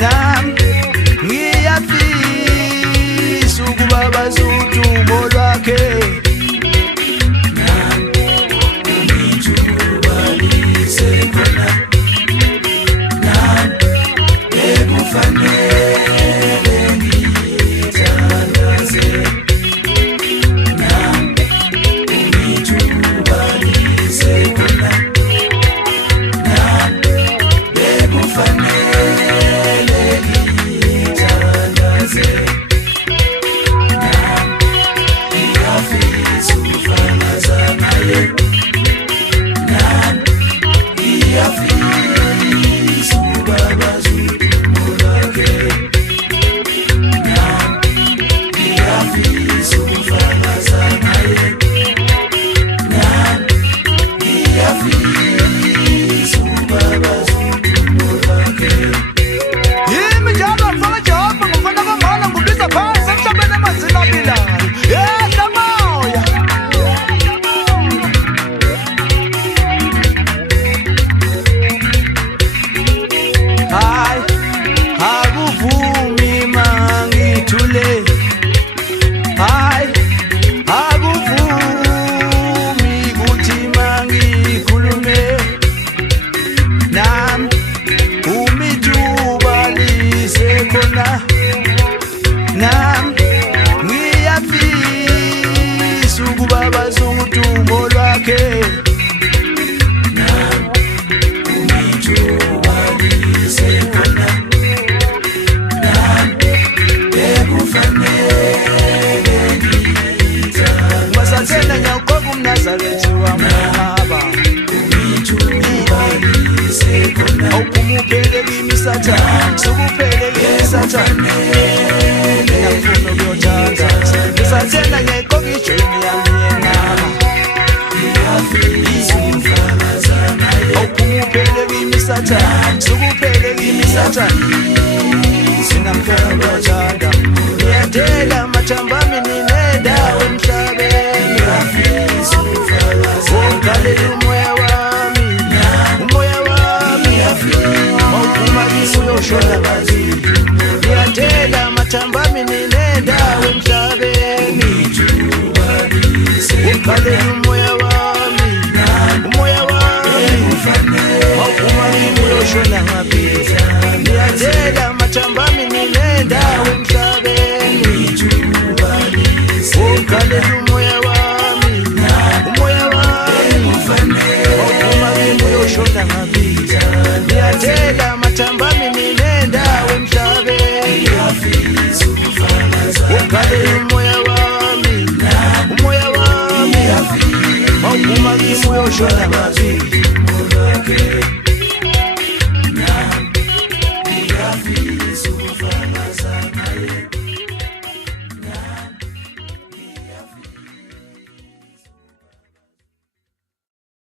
Nam ngiyafisa ukuba bazuthi umolwakhe nam umijubalise khona nam ekufanele ngithandaze nam umijubalise khona nam ekufanele nam ngiyafisa ukuba bazuthi umolwakhe nam umijubalise khona nam ekufanele ngithandaze basathena nyakoba umNazaretha wamahaba umijubalise khona awuphumuphele kimi sathana sukuphele kimi sathana ngiyafuna ukuyothanda ngisathena ngeqoka ijweni yami yenqaba ngiyafisa umfakazana awuphumuphele kimi sathana sukuphele kimi sathana ngiyafuna ukuyothanda ngiyadela amathambo ami ninendawo emhlabeni ngiyafisa umfakazana ungalela umoya wami mawuphuma kimi uyoshona ngazini ngiyadela amathambo ami ninendawo emhlabeni ungalela umoya wami mawuphuma kimi uyoshona ngaphi ngiyadela amathambo ami ninendawo emhlabeni ungalela umoya wami mawuphuma kimi uyoshona ngaphi ngiyadela amathambo ami ninendawo emhlabeni ungalela umoya wami mawuphuma kimi uyoshona ngaphi